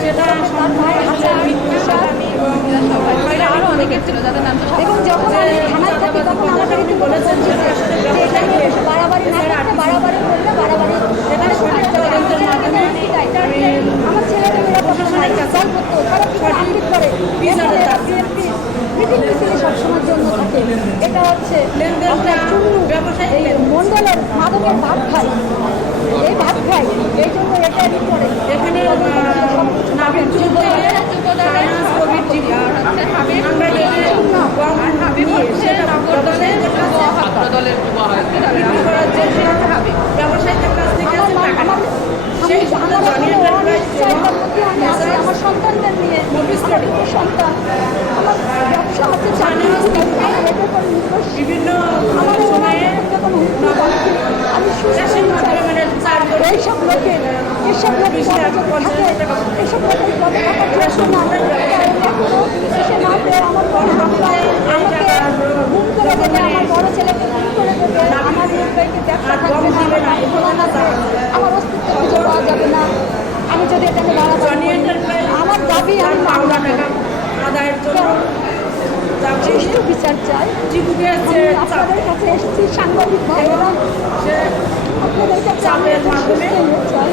ছিলেন, তার ভাই হাসান বিশ্বাস, আরো অনেকের ছিল যাদের নাম তো এবং যখন আমি থানায় থাকি তখন আমাকে রীতিমতো বলছে যে এখানে বাড়াবাড়ি না করতে, বাড়াবাড়ি করলে বাড়াবাড়ি এখানে আমার ছেলেমেয়েরা তখন জল করতো, তারা কি করে আঙ্গিক করে মিটিং মিছিলে সবসময়ের জন্য থাকে। এটা হচ্ছে আপনার চুন্নু এই মণ্ডলের মাদকের ভাত খাই, এই ভাত খাই, এই জন্য এটা করে এখানে আমার সন্তানদের নিয়ে সন্তান আমার ব্যবসা আছে, চাকরি বিভিন্ন আমি এইসব লোকের এইসব লোক এইসব লোকের সে না পেয়ে আমার বড় আমাকে গুম করে দেবে, আমার বড় ছেলেকে গুম করে দেবে, আমার মেয়েকে ব্যবসা থাকবে না, আমার অস্তিত্ব খুঁজে পাওয়া যাবে না আমি যদি এটাকে আমার দাবি আমি আদায়ের জন্য সুষ্ঠু বিচার চাই। আপনাদের কাছে এসেছি সাংবাদিক ভাইয়েরা, আপনাদের কাছে চাই।